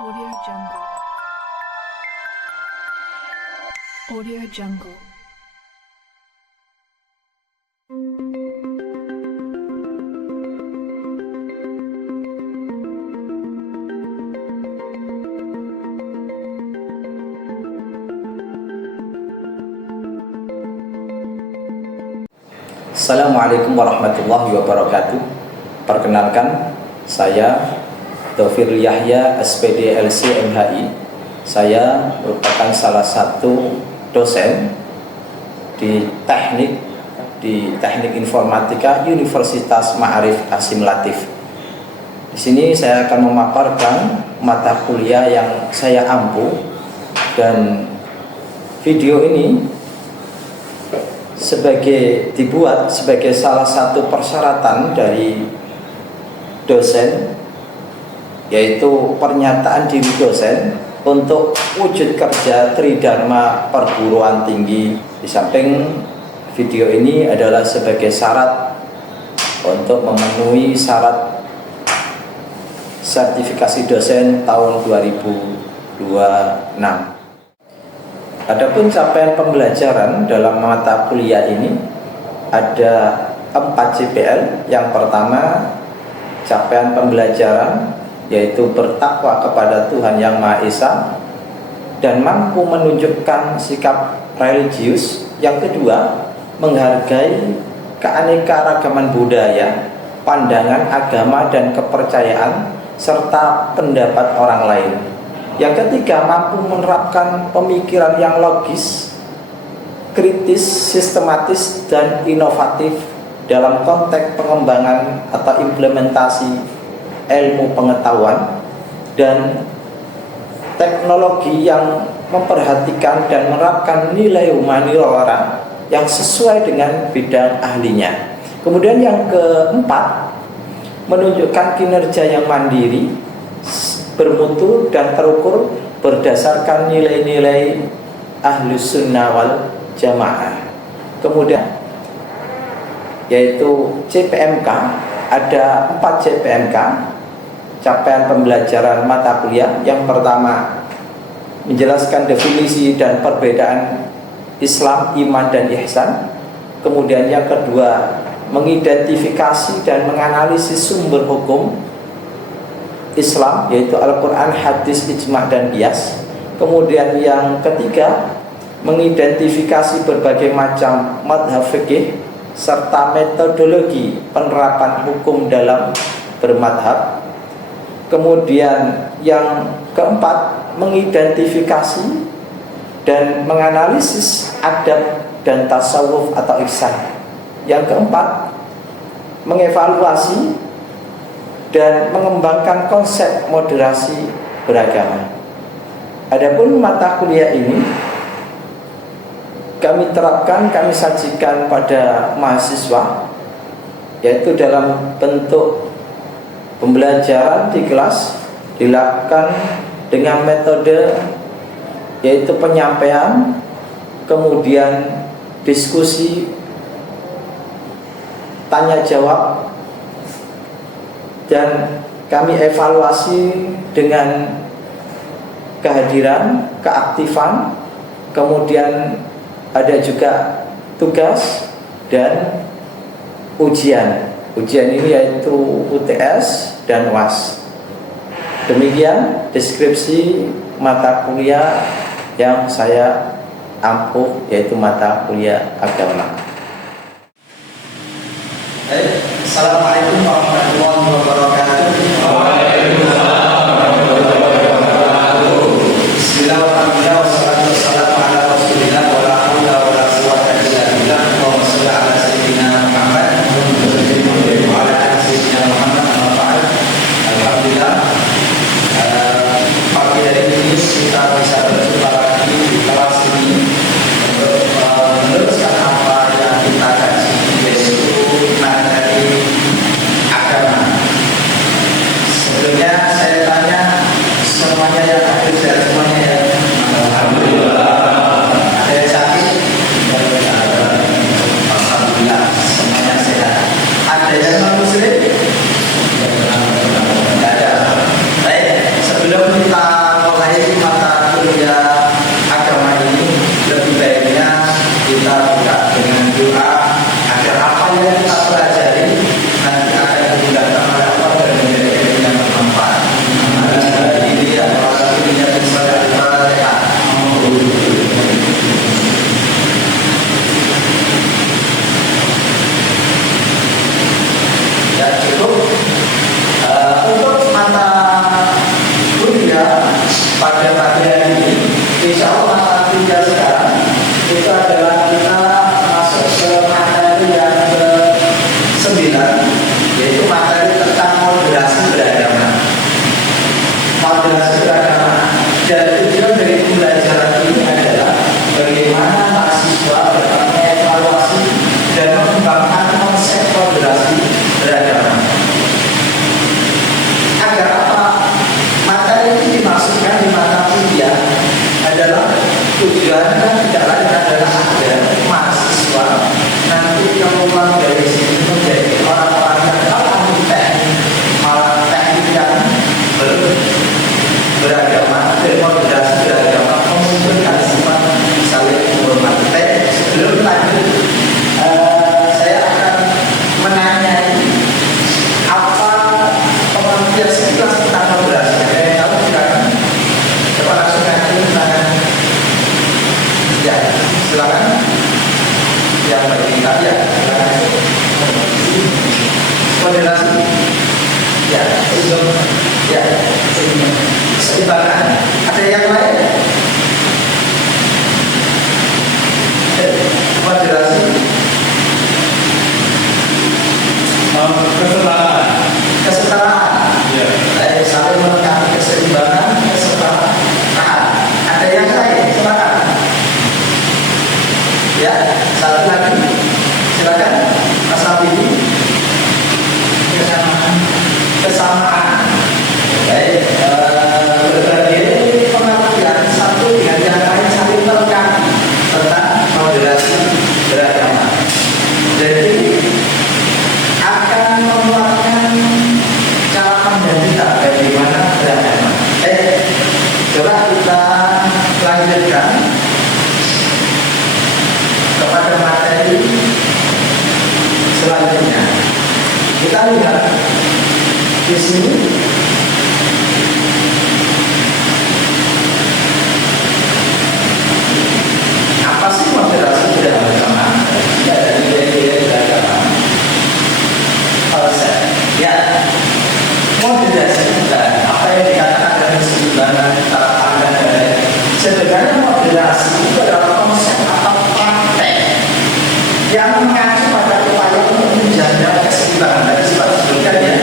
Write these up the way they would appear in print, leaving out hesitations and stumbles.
Audio Jungle. Audio Jungle. Assalamualaikum warahmatullahi wabarakatuh. Perkenalkan, saya Taufir Yahya, SPD LC MHI. Saya merupakan salah satu dosen di teknik informatika Universitas Ma'arif Hasyim Latif. Di sini saya akan memaparkan mata kuliah yang saya ampu, dan video ini dibuat sebagai salah satu persyaratan dari dosen, yaitu pernyataan diri dosen untuk wujud kerja Tridharma Perguruan Tinggi. Di samping video ini adalah sebagai syarat untuk memenuhi syarat sertifikasi dosen tahun 2026. Adapun capaian pembelajaran dalam mata kuliah ini ada 4 CPL. Yang pertama, capaian pembelajaran yaitu bertakwa kepada Tuhan Yang Maha Esa dan mampu menunjukkan sikap religius. Yang kedua, menghargai keanekaragaman budaya, pandangan agama dan kepercayaan serta pendapat orang lain. Yang ketiga, mampu menerapkan pemikiran yang logis, kritis, sistematis, dan inovatif dalam konteks pengembangan atau implementasi ilmu pengetahuan dan teknologi yang memperhatikan dan menerapkan nilai humaniora yang sesuai dengan bidang ahlinya. Kemudian yang keempat, menunjukkan kinerja yang mandiri, bermutu dan terukur berdasarkan nilai-nilai Ahlus Sunnah wal Jamaah. Kemudian yaitu CPMK, ada 4 CPMK capaian pembelajaran mata kuliah. Yang pertama, menjelaskan definisi dan perbedaan Islam, iman, dan ihsan. Kemudian yang kedua, mengidentifikasi dan menganalisis sumber hukum Islam, yaitu Al-Quran, hadis, ijma, dan qiyas. Kemudian yang ketiga, mengidentifikasi berbagai macam madhab fikih serta metodologi penerapan hukum dalam bermadhab. Kemudian yang keempat, mengidentifikasi dan menganalisis adab dan tasawuf atau ihsan. Yang keempat, mengevaluasi dan mengembangkan konsep moderasi beragama. Adapun mata kuliah ini kami terapkan, kami sajikan pada mahasiswa, yaitu dalam bentuk pembelajaran di kelas dilakukan dengan metode yaitu penyampaian, kemudian diskusi, tanya jawab, dan kami evaluasi dengan kehadiran, keaktifan. Kemudian ada juga tugas dan ujian. Ujian ini yaitu UTS dan UAS. Demikian deskripsi mata kuliah yang saya ampuh, yaitu mata kuliah agama. Assalamualaikum warahmatullahi wabarakatuh. Waalaikumsalam warahmatullahi wabarakatuh. Bismillahirrahmanirrahim. Wassalatu wassalamu ala Rasulillah wa la haula wa la quwwata illa billah. Allahumma shalli ala sayyidina Muhammad wa ala ali sayyidina Muhammad. Amma ba'd. Alhamdulillah, pagi hari ini kita bisa berjumpa lagi di kelas ini untuk meneruskan apa yang kita kaji, yaitu materi agama. keluar dari sini menjadi orang-orang yang anti teknik, malah teknik yang beragama dan moderasi beragama memunculkan sifat saling menghormati. Sebelum lanjut, saya akan menanyai apa pengertian sekilas tentang moderasi. Saya tahu silakan. Coba langsung aja tangan. Ya, silakan. Yang berita ya, silakan. Moderasi. Ya, ya, seimbangan. Ada yang lain? Moderasi. Kesetaraan. Kesetaraan. Ya. Saling melengkapi keseimbangan, kesetaraan. Ada yang lain? Silakan. Ya, satu lagi. Silakan. Mas Habibie. Kesamaan. Baik. Berbagai pengertian satu dengan yang lain saling melengkapi tentang moderasi beragama. Jadi akan mengeluarkan cara pandang kita bagaimana beragama. Coba kita lanjutkan kepada materi selanjutnya. Kita lihat di sini apa sih moderasi beragama? Tidak ada nilai-nilai beragama. Konsep, ya, moderasi bukan apa yang dikatakan dari keseimbangan cara pandang dan lain. Sebenarnya moderasi itu adalah konsep atau praktek yang mengacu pada upaya untuk menjaga keseimbangan. Tadi sempat disebutkan ya,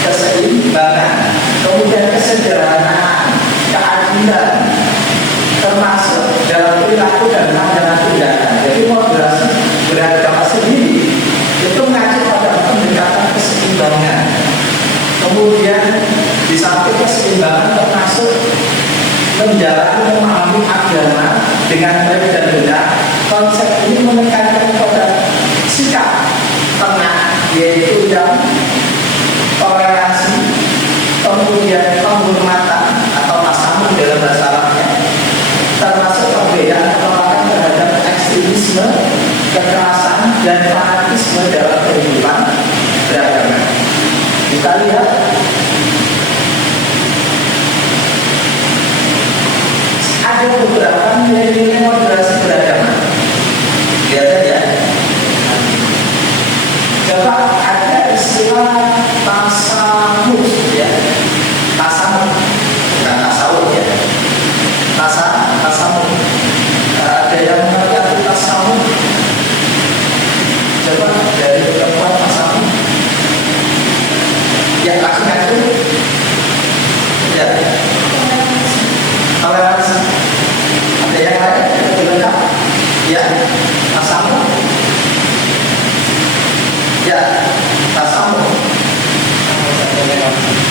keseimbangan, kemudian kesederhanaan, keadilan, termasuk dalam perilaku dan pandangan tindakan. Jadi moderasi beragama sendiri itu mengacu pada pendekatan keseimbangan. Kemudian di samping keseimbangan termasuk menjalani memahami agama dengan baik dan benar. Konsep ini menekankan pada sikap tengah, yaitu yang toleransi, kemudian penghormatan atau tasamuh dalam bahasa Arabnya, termasuk perbedaan penolakan terhadap ekstremisme, kekerasan dan fanatisme dalam kehidupan beragama. Kita lihat ada beberapa nilai-nilai moderasi beragama. Lihat saja. Coba ada istilah tasawuf ya. Tasawuf bukan tasawuf ya. Tasawuf. Ada yang mengerti tasawuf. Coba dari perempuan tasawuf. Ya, langsung aja. Ya. Toleransi. Ada yang lain? Lebih lengkap? Ya. Tasawuf. Ya. Tasawuf.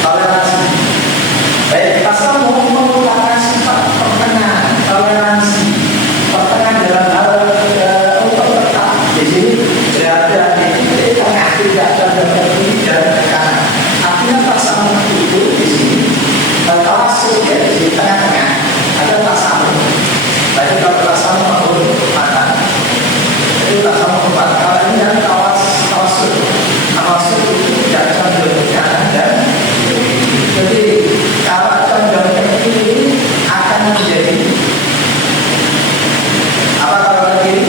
Toleransi. Baik, tasawuf merupakan sifat pertengahan, toleransi, pertengahan dalam hal untuk tetap di sini berada di tengah, tidak cenderung ke kiri dan ke kanan. Artinya tasawuf itu di sini tawasul ya, di tengah-tengah ada tasawuf. Tadi kalau tasawuf merupakan itu tasawuf merupakan kalau ini kan tawasul. Tawasul itu tidak cenderung ke kanan dan jadi kalau cenderung ke kiri akan menjadi apa kalau ke kiri?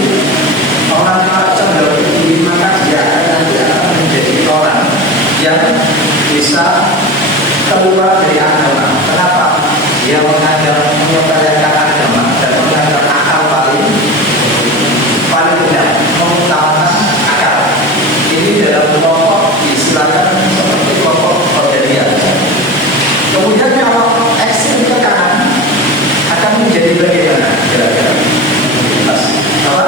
Orang kalau cenderung ke kiri maka dia akan menjadi orang yang bisa keluar dari agama. Kenapa? Dia mengajarkan agama dan mengajarkan akal paling benar, mengutamakan akal. Ini dalam kelompok diistilahkan seperti kelompok Qadariyah. Kemudian kalau ekstrem ke kanan akan menjadi bagaimana? Kira-kira apa?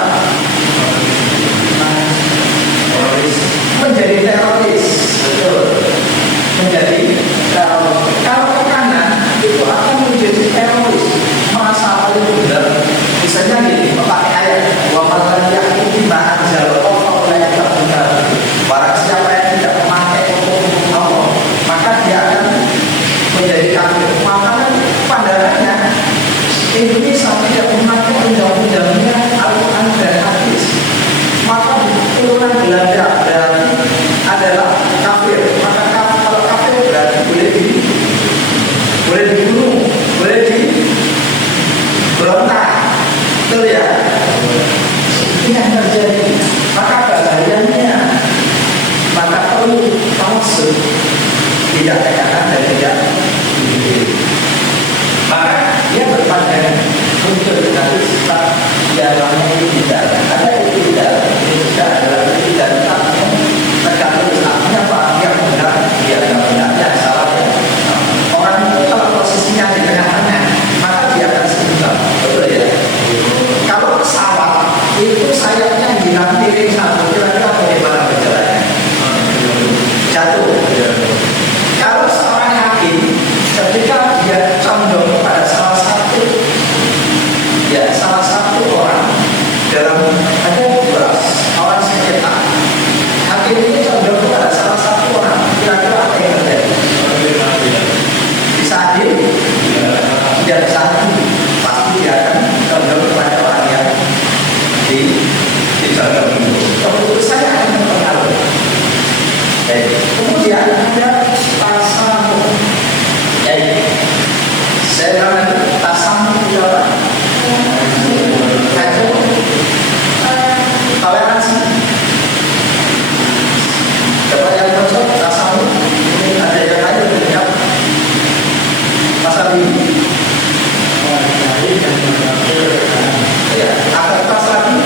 Menjadi teroris, betul. Menjadi teroris. Kalau ke kanan itu akan menjadi teroris, masa tidak ke kanan dan tidak ke kiri. Maka dia berpandangan muncul nanti sifat yang namanya tidak ada tidak adalah tidak tergantung artinya apa yang benar dia yang benar yang salah ya. Orang itu kalau posisinya di tengah-tengah maka dia akan seimbang, betul ya. Kalau pesawat itu sayapnya hilang miring satu, kira-kira bagaimana berjalannya? Jatuh. Kalau seorang hakim ketika dia condong pada salah satu orang dalam ada 12 orang sengketa, hakim ini condong kepada salah satu orang, kira-kira apa yang terjadi? Bisa adil? Tidak bisa adil, pasti dia akan condong kepada orang yang dijondong itu. Keputusannya akan mempengaruhi. Kemudian ada tasamu. Saya bilang tasamu itu apa? Toleransi. Dapat yang cocok tasamu. Ini ada yang lain yang pasal ini. Ya, ada pas lagi.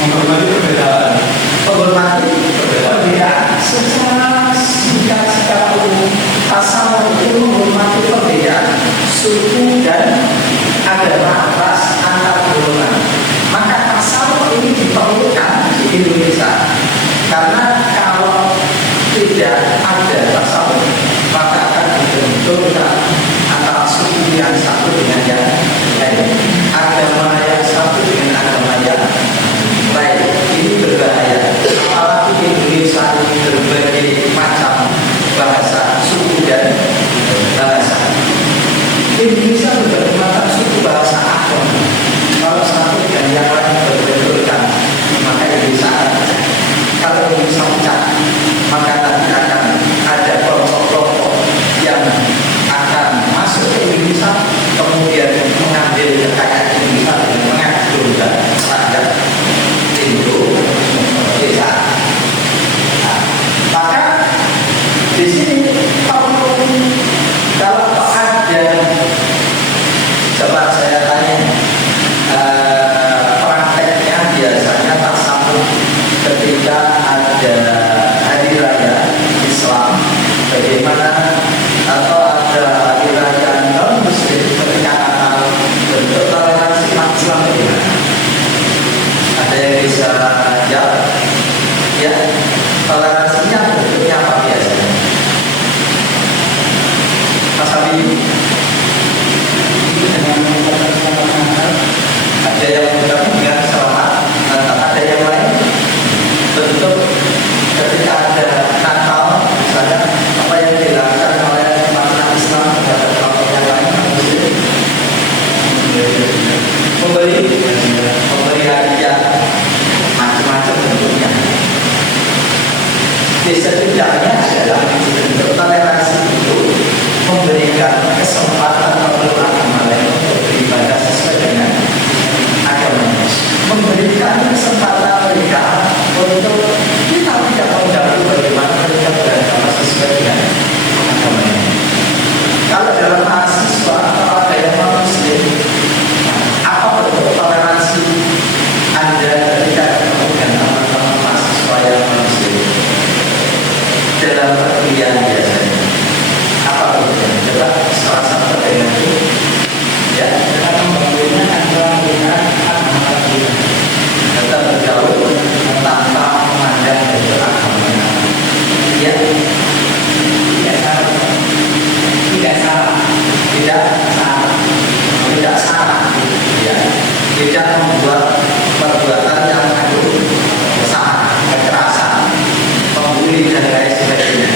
Menghormati perbedaan. Menghormati perbedaan. Secara singkat secara umum, tasawuf itu menghormati perbedaan suku dan agama ras antar golongan. Maka tasawuf ini diperlukan di Indonesia karena kalau tidak ada tasawuf maka akan dibenturkan antara suku yang satu dengan yang lain, agama yang satu dengan agama yang lain. Ini berbahaya. Apalagi Indonesia ini berbagai macam bahasa, suku dan bahasa. Indonesia berbagai macam suku bahasa agama. Kalau satu dan yang lain berbenturkan, maka Indonesia akan pecah. Kalau Indonesia pecah, maka nanti akan ada kelompok-kelompok yang akan masuk ke Indonesia, kemudian mengambil kekayaan Indonesia dan mengacungkan terhadap Indonesia. Maka di sini kalau ada, coba saya tanya, prakteknya biasanya tasawuf ketika ada hari raya Islam, bagaimana, atau ada hari raya non Muslim ketika Natal, bentuk toleransi umat Islam bagaimana? Ada yang bisa jawab? Ya, toleransinya bentuknya apa biasanya? Mas Habib, ada yang mengucapkan selamat, ada yang lain bentuk ketika ada Natal misalnya apa yang dilakukan oleh umat Islam terhadap kelompok yang lain Muslim? Memberi hadiah macam-macam bentuknya. Setidaknya adalah bentuk toleransi itu memberikan kesempatan kepada agama lain untuk beribadah sesuai dengan agamanya, memberikan kesempatan mereka untuk kita tidak mengganggu bagaimana mereka beragama sesuai dengan agamanya. Kalau dalam mahasiswa atau ada yang non Muslim, apa bentuk toleransi Anda ketika ketemu dengan teman-teman mahasiswa yang non Muslim dalam perkuliahan biasanya? Apa bentuknya? Coba salah satu dengan itu, ya, dengan membangunnya antara dengan tetap bergaul tanpa memandang bentuk agamanya. Ya, tidak salah, tidak salah, tidak salah, tidak salah, ya, tidak membuat perbuatan yang mengandung kesalahan, kekerasan, membuli dan lain sebagainya.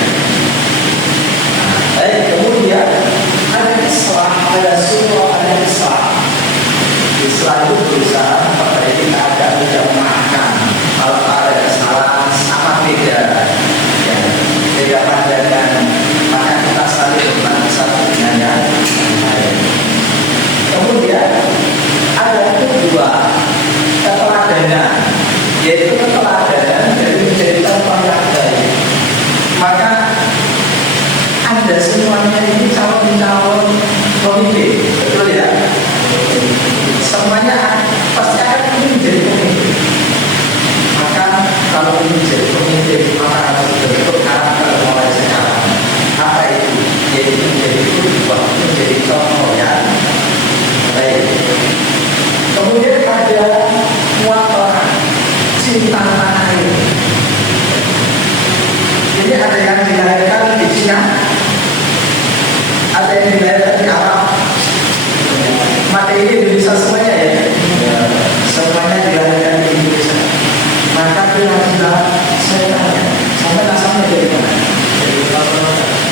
saya tanya, sampai asalnya dari mana? Dari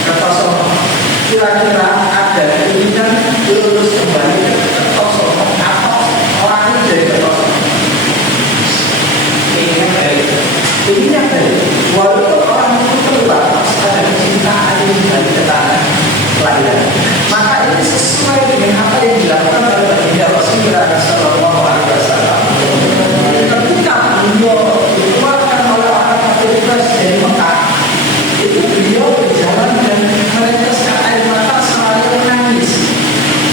Kertosono. Kira-kira ada keinginan lulus kembali ke Kertosono atau orang ini dari Kertosono? Keinginan dari walaupun orang itu keluar ada kecintaan dari ketangan kelahiran, maka ini sesuai dengan apa yang dilakukan oleh baginda Rasulullah Sallallahu Alaihi Wasallam. Ketika beliau dikeluarkan oleh orang kafir dari Mekah, itu beliau berjalan dan meneteskan air mata sambil menangis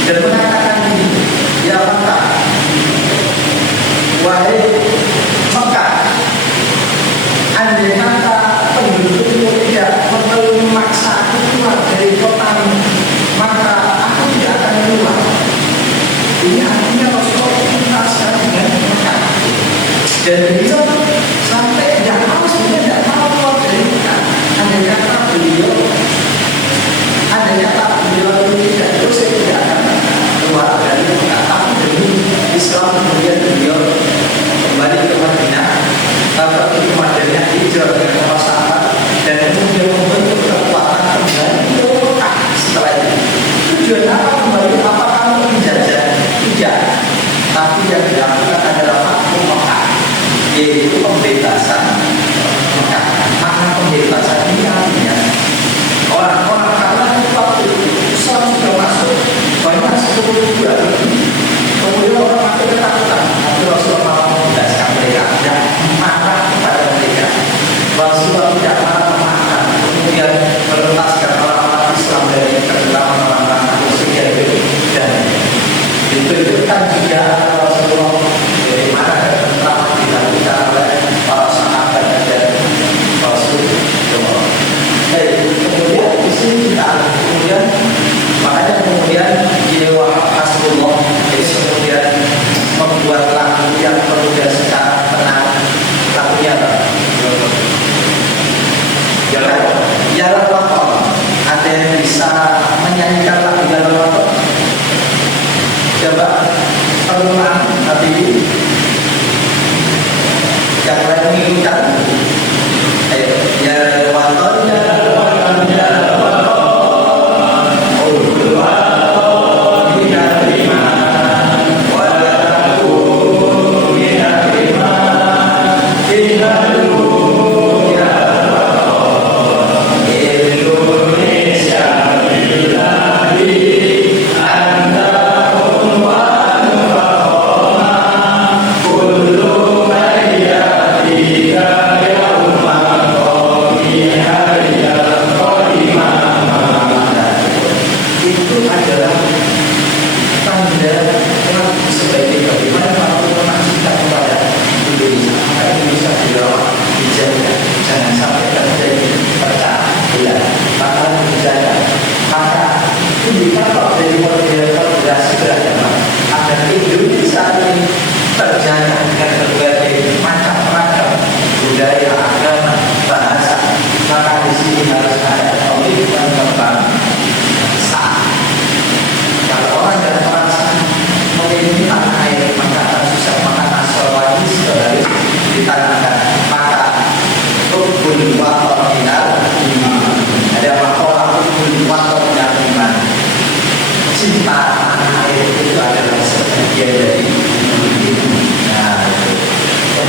dan mengatakan ini, ya Mekah, wahai Mekah, andai kata pendudukmu tidak memaksa aku keluar dari kotamu, maka aku tidak akan keluar. Ini artinya Rasulullah cinta sekali dengan Mekah. Dan beliau sampai tidak mau, sebenarnya tidak mau keluar dari Mekah. Andai kata beliau tidak terus, saya tidak akan keluar dari Mekah. Tapi demi Islam kemudian beliau kembali ke Madinah. Pergi ke Madinah, hijrah dengan para sahabat dan kemudian membentuk kekuatan kembali ke Mekah setelah itu. Tujuan apa kembali? Apakah mau menjajah? Tidak. Tapi yang dilakukan adalah Fathu Mekah, yaitu pembebasan Mekah. Makna pembebasan ini artinya orang-orang karena waktu Islam sudah masuk banyak 10.000 lebih. Kemudian orang masuk ketakutan, tapi Rasulullah malah membebaskan mereka, tidak marah kepada mereka. Rasulullah tidak marah, kemudian melepaskan orang-orang Islam dari kegelapan orang-orang musyrik itu, dan ditunjukkan juga Rasulullah dari mana ketentraman dilakukan oleh para sahabat dan Rasulullah. Kemudian di sini kita kemudian makanya kemudian jiwa Rasulullah jadi kemudian membuat lagu yang berbeda secara tenang. Lagunya apa? Jalan Waktu. Ada yang bisa menyanyikan lagu Jalan Waktu? Coba perulang Habibie. Yang lain mengikutan. Ayo, Jalan Waktu, Jalan Waktu, Jalan Waktu.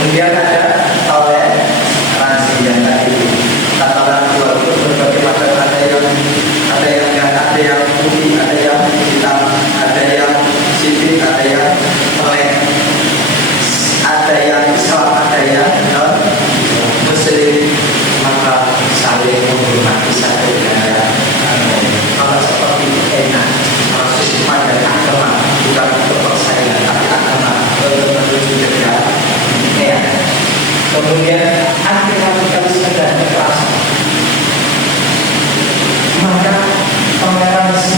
Kemudian ada toleransi yang tadi kata orang tua itu berbagai macam, ada yang putih, ada yang hitam, ada yang sipit, ada yang melek, ada yang Islam, ada yang non Muslim, maka saling menghormati satu dengan yang lain. Kalau seperti itu enak, harus pada agama bukan untuk persaingan, tapi agama benar-benar juga. Kemudian anti radikalisme dan kekerasan, maka toleransi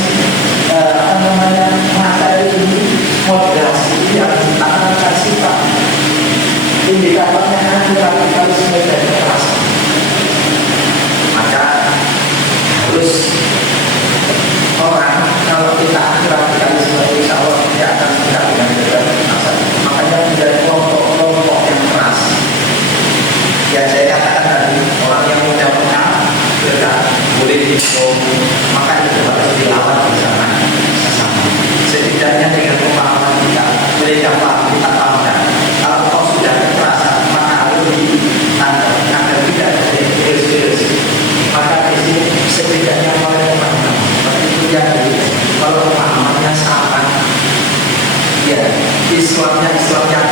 materi ini, moderasi yang ditanamkan sifat indikatornya anti radikalisme dan kekerasan. Maka harus orang kalau kita anti radikalisme, insya Allah tidak akan kita dengan kekerasan. Makanya menjadi kelompok-kelompok yang keras. maka itu harus dilawan bersama. Setidaknya dengan pemahaman kita, mereka paham kita pahamkan. Kalau kau sudah kekerasan, maka harus ditanda agar tidak ada virus-virus. Maka di sini setidaknya mulai pemahaman. Tapi itu yang kalau pemahamannya sama, ya Islamnya Islam yang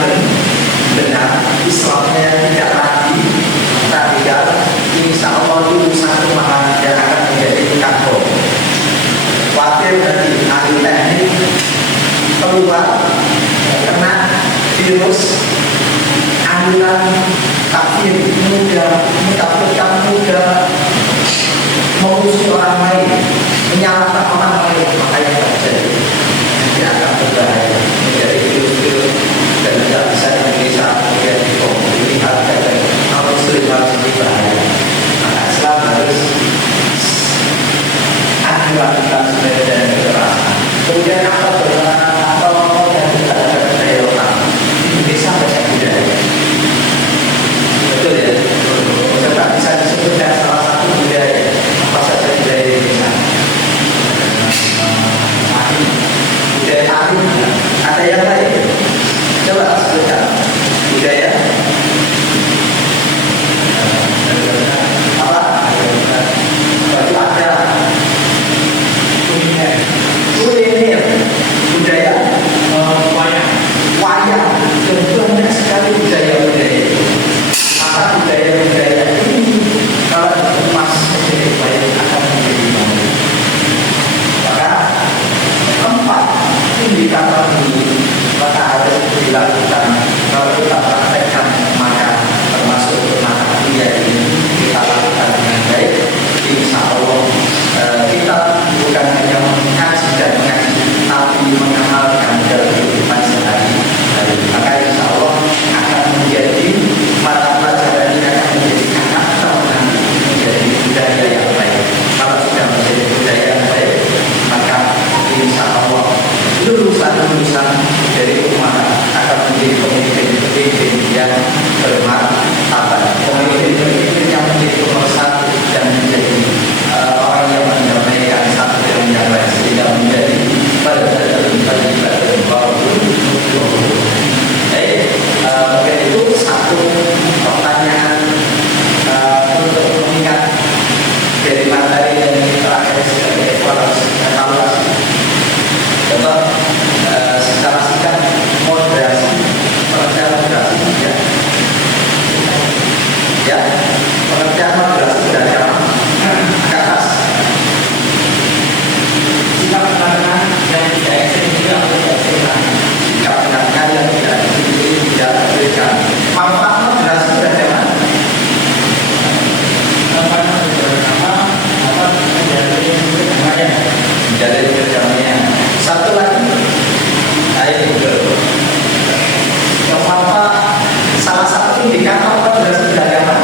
benar, Islamnya yang tidak radikal, insya Allah itu satu pemahaman yang akan menjadi kantong. Khawatir dari ahli teknik keluar kena virus aliran takfir mudah, mentakutkan mudah, mengurusi orang lain, menyalahkan orang lain, makanya terjadi nanti akan berbahaya menjadi virus-virus dan tidak bisa Indonesia kemudian dilihat dan harus berbahaya. Maka Islam harus dilakukan sebagai dan kekerasan. Kemudian apa atau yang tidak ada budaya lokal Indonesia banyak budaya, betul ya? Coba bisa disebutkan salah satu budaya apa saja budaya Indonesia? Budaya tari, ada yang lain? Coba sebutkan budaya apa? Baju adat, kuliner, budaya wayang, dan banyak sekali budaya-budaya. Maka budaya-budaya ini kalau dikemas menjadi baik akan menjadi baik. Maka keempat indikator ini maka harus dilakukan. Kalau kita praktekkan maka termasuk mata kuliah ini kita lakukan dengan baik. Insya Allah kita bukan hanya mengkaji dan mengaji, tapi mengamalkan dalam kehidupan sehari-hari. Maka insya Allah akan menjadi mata pelajaran ini akan menjadi karakter nanti menjadi budaya yang baik. Kalau sudah menjadi budaya yang baik, maka insya Allah lulusan-lulusan dari umat akan menjadi pemimpin-pemimpin yang bermartabat, pemimpin-pemimpin yang menjadi pemersatu dan menjadi orang yang mendamaikan satu dengan yang lain sehingga menjadi mungkin itu satu pertanyaan untuk mengingat dari materi yang terakhir sebagai evaluasi. Contoh secara singkat moderasi, pengertian moderasi ya pengertian moderasi beragama ke atas. Sikap penanganan yang tidak ekstrim juga harus diekstrimkan. Sikap penanganan yang tidak ekstrim tidak berikan. Manfaat moderasi beragama. Manfaat beragama apa menjadi perdamaian. Satu lagi, apa salah satu indikator moderasi beragama?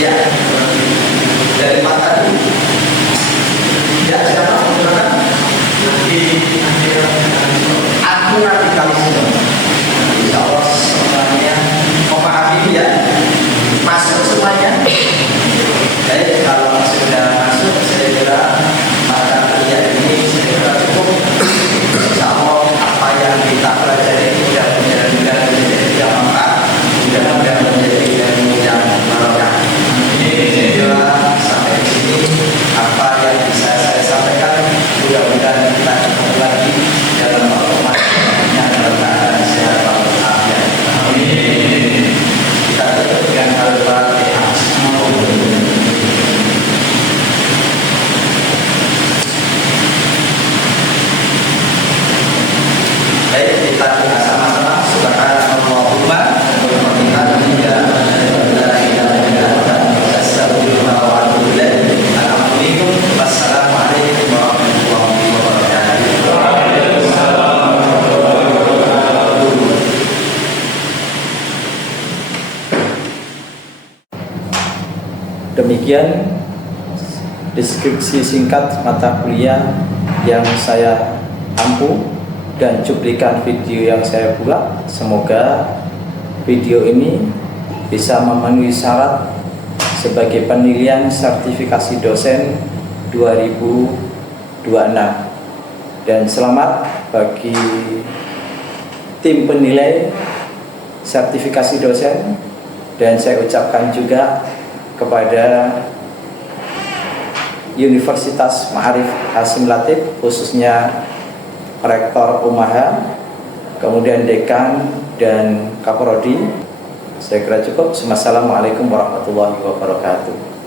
Ya, dari mata tadi. Ya, siapa menggunakan? Aku radikalisme. Insya Allah semuanya memahami ya. Masuk semuanya. Baik, kalau sudah masuk, saya kira mata kuliah ini saya kira cukup. Insya Allah apa yang kita pelajari sudah menjadi yang manfaat, mudah-mudahan menjadi yang barokah. Saya kira sampai di sini apa yang bisa saya sampaikan, mudah-mudahan kita ketemu lagi dalam pertemuan dalam keadaan sehat walafiat. Amin. Kita tutup dengan Al-Fatihah. Baik, kita doa sama-sama. Subhanallahumma wa bihamdihi la ilaha illa anta astaghfiruka wa atubu ilaik. Assalamualaikum warahmatullahi wabarakatuh. Demikian deskripsi singkat mata kuliah yang saya ampu dan cuplikan video yang saya buat. Semoga video ini bisa memenuhi syarat sebagai penilaian sertifikasi dosen 2026. Dan selamat bagi tim penilai sertifikasi dosen, dan saya ucapkan juga kepada Universitas Ma'arif Hasyim Latif, khususnya Rektor Umaha, kemudian Dekan dan Kaprodi. Saya kira cukup. Wassalamualaikum warahmatullahi wabarakatuh.